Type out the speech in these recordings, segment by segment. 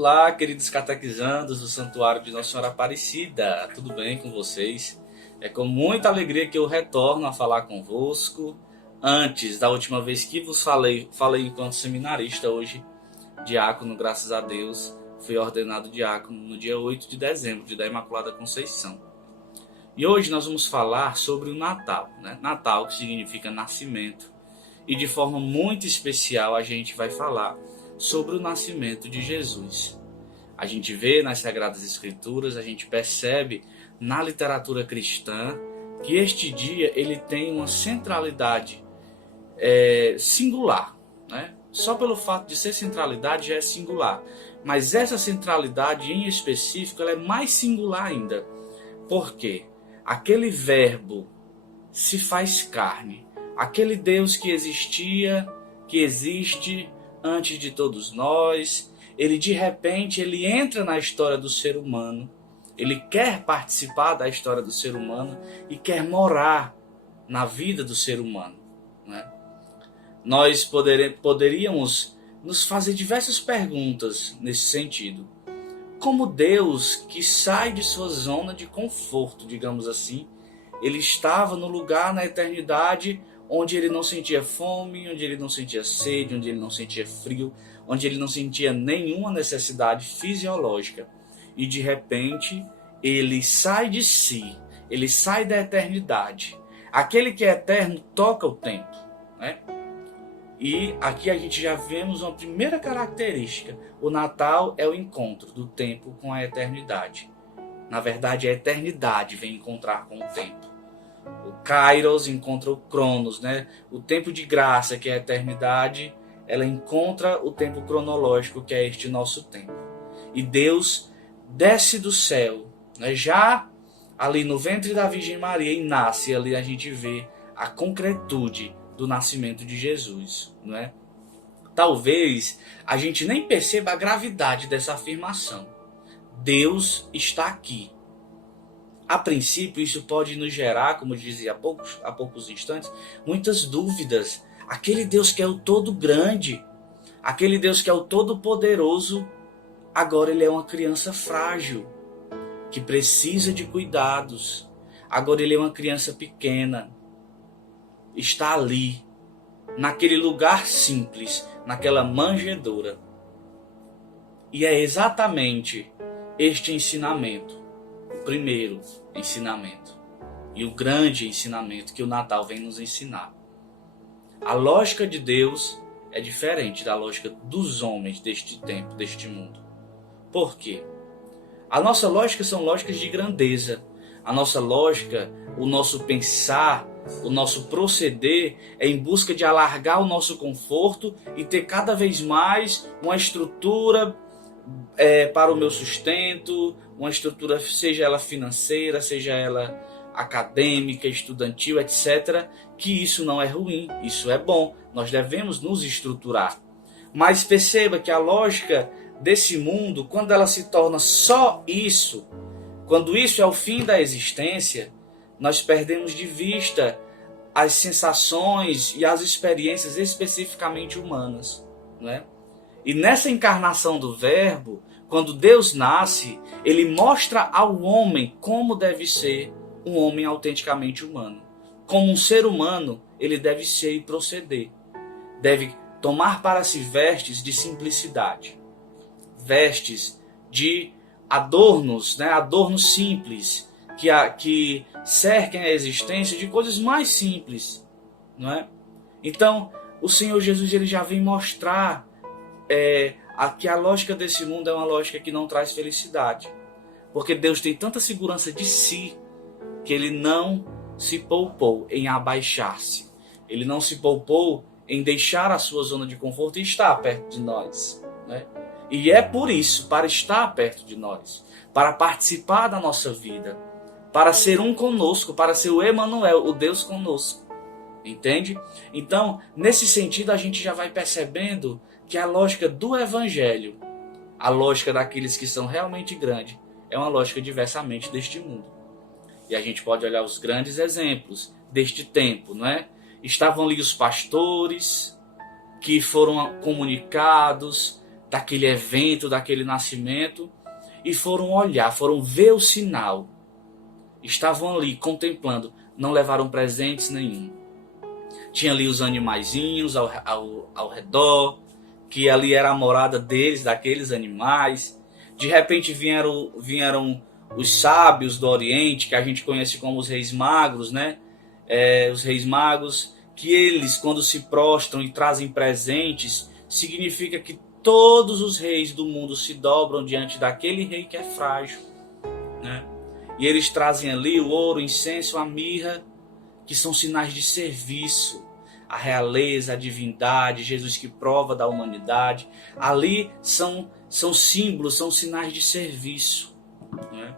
Olá, queridos catequizandos do Santuário de Nossa Senhora Aparecida, tudo bem com vocês? É com muita alegria que eu retorno a falar convosco. Antes da última vez que vos falei enquanto seminarista, hoje diácono, graças a Deus, fui ordenado diácono no dia 8 de dezembro, dia da Imaculada Conceição. E hoje nós vamos falar sobre o Natal, né? Natal, que significa nascimento. E de forma muito especial a gente vai falar sobre o nascimento de Jesus. A gente vê nas Sagradas Escrituras, a gente percebe na literatura cristã que este dia ele tem uma centralidade singular, né? Só pelo fato de ser centralidade já é singular, mas essa centralidade em específico ela é mais singular ainda, porque aquele verbo se faz carne, aquele Deus que existia, que existe antes de todos nós, ele de repente ele entra na história do ser humano, ele quer participar da história do ser humano e quer morar na vida do ser humano, né? Nós poderíamos nos fazer diversas perguntas nesse sentido. Como Deus que sai de sua zona de conforto, digamos assim, ele estava no lugar na eternidade onde ele não sentia fome, onde ele não sentia sede, onde ele não sentia frio, onde ele não sentia nenhuma necessidade fisiológica. E de repente, ele sai de si, ele sai da eternidade. Aquele que é eterno toca o tempo, né? E aqui a gente já vemos uma primeira característica. O Natal é o encontro do tempo com a eternidade. Na verdade, a eternidade vem encontrar com o tempo. O Kairos encontra o Cronos, né? O tempo de graça, que é a eternidade, ela encontra o tempo cronológico, que é este nosso tempo. E Deus desce do céu, né? Já ali no ventre da Virgem Maria, e nasce. Ali a gente vê a concretude do nascimento de Jesus, não é? Talvez a gente nem perceba a gravidade dessa afirmação. Deus está aqui. A princípio, isso pode nos gerar, como eu dizia há poucos instantes, muitas dúvidas. Aquele Deus que é o todo grande, aquele Deus que é o todo poderoso, agora ele é uma criança frágil, que precisa de cuidados. Agora ele é uma criança pequena, está ali, naquele lugar simples, naquela manjedoura. E é exatamente este ensinamento, o primeiro ensinamento e o grande ensinamento que o Natal vem nos ensinar. A lógica de Deus é diferente da lógica dos homens deste tempo, deste mundo. Por quê? A nossa lógica são lógicas de grandeza. A nossa lógica, o nosso pensar, o nosso proceder é em busca de alargar o nosso conforto e ter cada vez mais uma estrutura para o meu sustento, uma estrutura, seja ela financeira, seja ela acadêmica, estudantil, etc. Que isso não é ruim, isso é bom, nós devemos nos estruturar. Mas perceba que a lógica desse mundo, quando ela se torna só isso, quando isso é o fim da existência, nós perdemos de vista as sensações e as experiências especificamente humanas, né? E nessa encarnação do Verbo, quando Deus nasce, ele mostra ao homem como deve ser um homem autenticamente humano. Como um ser humano, ele deve ser e proceder. Deve tomar para si vestes de simplicidade, vestes de adornos, né? Adornos simples, que cerquem a existência de coisas mais simples, não é? Então, o Senhor Jesus ele já vem mostrar que a lógica desse mundo é uma lógica que não traz felicidade. Porque Deus tem tanta segurança de si que ele não se poupou em abaixar-se. Ele não se poupou em deixar a sua zona de conforto e estar perto de nós, né? E é por isso, para estar perto de nós, para participar da nossa vida, para ser um conosco, para ser o Emanuel, o Deus conosco. Entende? Então, nesse sentido, a gente já vai percebendo que a lógica do Evangelho, a lógica daqueles que são realmente grandes, é uma lógica diversamente deste mundo. E a gente pode olhar os grandes exemplos deste tempo, não é? Estavam ali os pastores que foram comunicados daquele evento, daquele nascimento, e foram olhar, foram ver o sinal. Estavam ali contemplando, não levaram presentes nenhum. Tinha ali os animaizinhos ao redor, que ali era a morada deles, daqueles animais. De repente vieram os sábios do Oriente, que a gente conhece como os reis magos, né? Os reis magos, que eles, quando se prostram e trazem presentes, significa que todos os reis do mundo se dobram diante daquele rei que é frágil, né? E eles trazem ali o ouro, o incenso, a mirra, que são sinais de serviço, a realeza, a divindade, Jesus que prova da humanidade. Ali são símbolos, são sinais de serviço, né?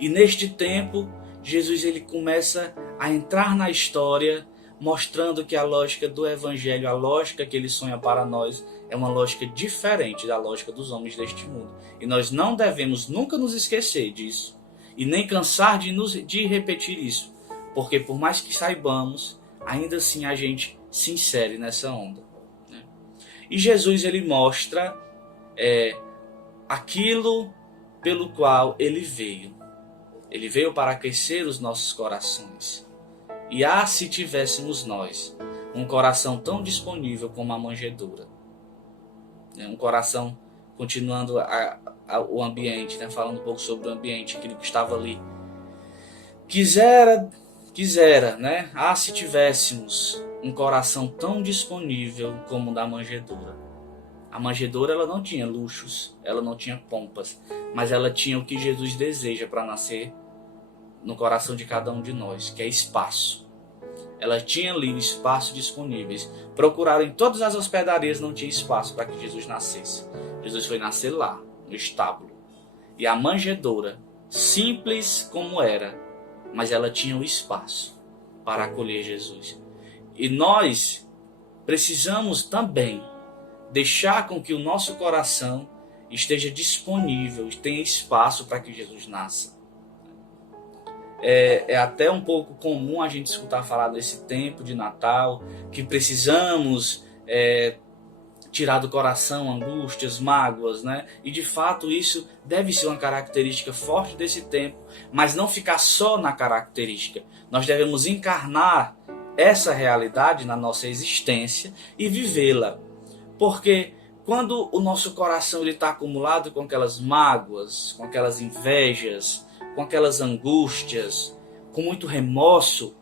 E neste tempo, Jesus ele começa a entrar na história, mostrando que a lógica do Evangelho, a lógica que ele sonha para nós, é uma lógica diferente da lógica dos homens deste mundo. E nós não devemos nunca nos esquecer disso, e nem cansar de repetir isso, porque por mais que saibamos, ainda assim a gente se insere nessa onda, né? E Jesus ele mostra aquilo pelo qual ele veio. Ele veio para aquecer os nossos corações. E se tivéssemos nós um coração tão disponível como a manjedoura, né? Um coração, continuando o ambiente, né? Falando um pouco sobre o ambiente, aquilo que estava ali. Quisera, né? Se tivéssemos um coração tão disponível como o da manjedoura. A manjedoura ela não tinha luxos, ela não tinha pompas, mas ela tinha o que Jesus deseja para nascer no coração de cada um de nós, que é espaço. Ela tinha ali o espaço disponível. Procuraram em todas as hospedarias, não tinha espaço para que Jesus nascesse. Jesus foi nascer lá, no estábulo. E a manjedoura, simples como era, mas ela tinha o espaço para acolher Jesus. E nós precisamos também deixar com que o nosso coração esteja disponível, tenha espaço para que Jesus nasça. É até um pouco comum a gente escutar falar desse tempo de Natal, que precisamos tirar do coração angústias, mágoas, né? E de fato isso deve ser uma característica forte desse tempo, mas não ficar só na característica. Nós devemos encarnar essa realidade na nossa existência e vivê-la. Porque quando o nosso coração está acumulado com aquelas mágoas, com aquelas invejas, com aquelas angústias, com muito remorso,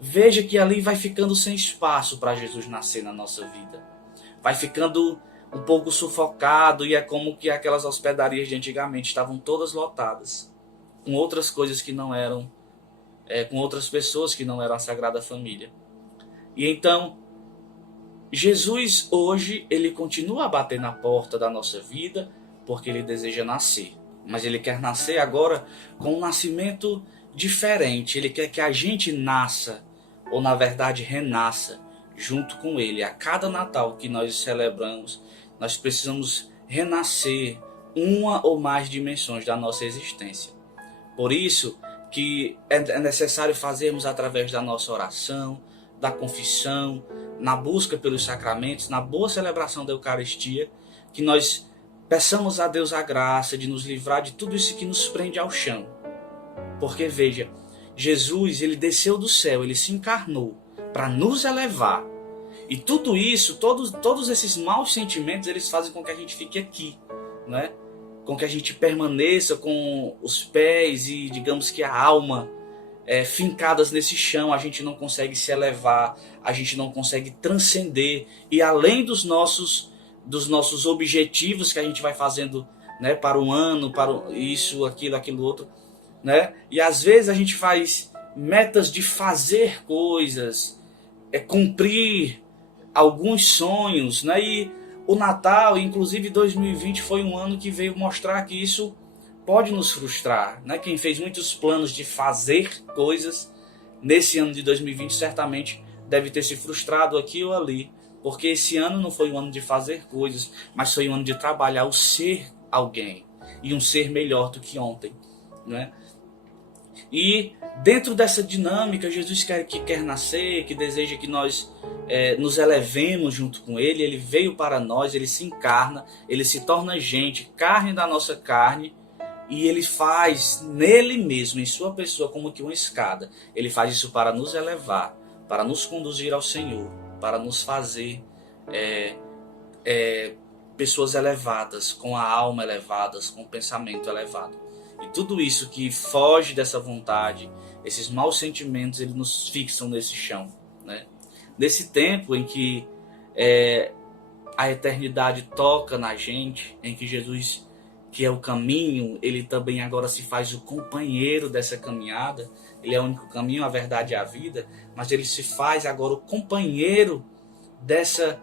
veja que ali vai ficando sem espaço para Jesus nascer na nossa vida. Vai ficando um pouco sufocado e é como que aquelas hospedarias de antigamente estavam todas lotadas, com outras coisas que não eram, com outras pessoas que não eram a Sagrada Família. E então, Jesus hoje, ele continua a bater na porta da nossa vida porque ele deseja nascer. Mas ele quer nascer agora com um nascimento diferente. Ele quer que a gente nasça, ou na verdade renasça, junto com ele. A cada Natal que nós celebramos, nós precisamos renascer uma ou mais dimensões da nossa existência. Por isso que é necessário fazermos através da nossa oração, da confissão, na busca pelos sacramentos, na boa celebração da Eucaristia, que nós peçamos a Deus a graça de nos livrar de tudo isso que nos prende ao chão. Porque veja, Jesus ele desceu do céu, ele se encarnou para nos elevar. E tudo isso, todos esses maus sentimentos, eles fazem com que a gente fique aqui, né? Com que a gente permaneça com os pés e digamos que a alma fincadas nesse chão. A gente não consegue se elevar, a gente não consegue transcender e além dos nossos objetivos que a gente vai fazendo, né, para o ano, para isso, aquilo outro, né? E às vezes a gente faz metas de fazer coisas, cumprir alguns sonhos, né? E o Natal, inclusive 2020, foi um ano que veio mostrar que isso pode nos frustrar, né? Quem fez muitos planos de fazer coisas nesse ano de 2020 certamente deve ter se frustrado aqui ou ali, porque esse ano não foi um ano de fazer coisas, mas foi um ano de trabalhar o ser alguém e um ser melhor do que ontem, né? E dentro dessa dinâmica, Jesus quer nascer, que deseja que nós nos elevemos junto com Ele. Ele veio para nós, Ele se encarna, Ele se torna gente, carne da nossa carne, e Ele faz nele mesmo, em sua pessoa, como que uma escada. Ele faz isso para nos elevar, para nos conduzir ao Senhor, para nos fazer pessoas elevadas, com a alma elevada, com o pensamento elevado. E tudo isso que foge dessa vontade, esses maus sentimentos, eles nos fixam nesse chão, né? Nesse tempo em que a eternidade toca na gente, em que Jesus, que é o caminho, ele também agora se faz o companheiro dessa caminhada. Ele é o único caminho, a verdade e a vida, mas ele se faz agora o companheiro dessa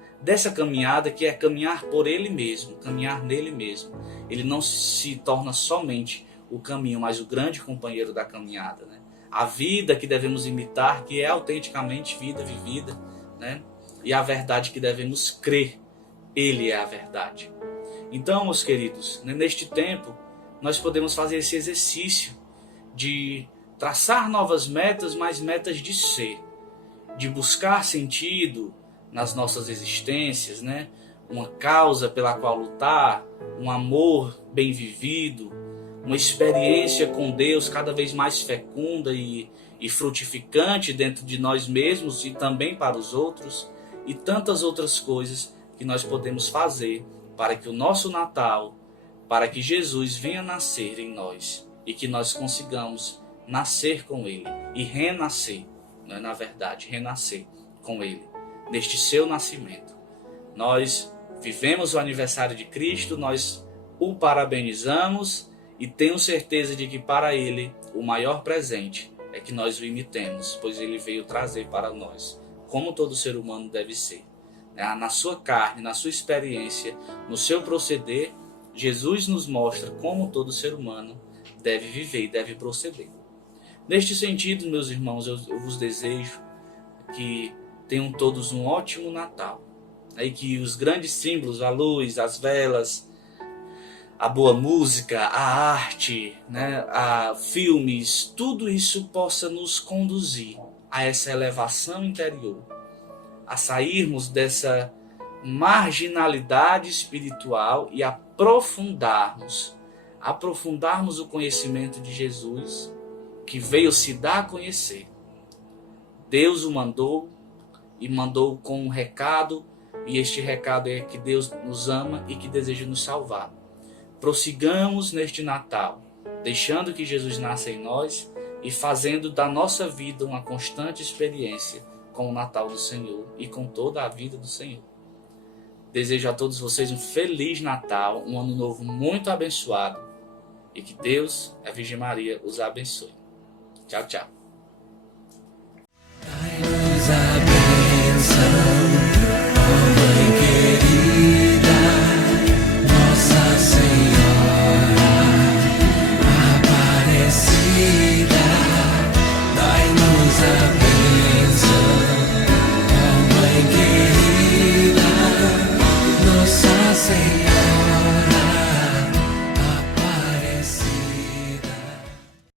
caminhada, que é caminhar por ele mesmo, caminhar nele mesmo. Ele não se torna somente o caminho, mas o grande companheiro da caminhada, né? A vida que devemos imitar, que é autenticamente vida vivida, né? E a verdade que devemos crer, ele é a verdade. Então, meus queridos, neste tempo, nós podemos fazer esse exercício de traçar novas metas, mas metas de ser, de buscar sentido nas nossas existências, né? Uma causa pela qual lutar, um amor bem vivido, uma experiência com Deus cada vez mais fecunda e frutificante dentro de nós mesmos e também para os outros, e tantas outras coisas que nós podemos fazer para que o nosso Natal, para que Jesus venha nascer em nós e que nós consigamos nascer com Ele e renascer, não é, na verdade, renascer com Ele, neste seu nascimento. Nós vivemos o aniversário de Cristo, nós o parabenizamos e tenho certeza de que para Ele o maior presente é que nós o imitemos, pois Ele veio trazer para nós, como todo ser humano deve ser. Na sua carne, na sua experiência, no seu proceder, Jesus nos mostra como todo ser humano deve viver e deve proceder. Neste sentido, meus irmãos, eu vos desejo que tenham todos um ótimo Natal. E que os grandes símbolos, a luz, as velas, a boa música, a arte, né, a filmes, tudo isso possa nos conduzir a essa elevação interior, a sairmos dessa marginalidade espiritual e aprofundarmos o conhecimento de Jesus, que veio se dar a conhecer. Deus o mandou e mandou com um recado, e este recado é que Deus nos ama e que deseja nos salvar. Prossigamos neste Natal, deixando que Jesus nasça em nós e fazendo da nossa vida uma constante experiência com o Natal do Senhor e com toda a vida do Senhor. Desejo a todos vocês um feliz Natal, um ano novo muito abençoado, e que Deus, a Virgem Maria, os abençoe. Tchau, tchau.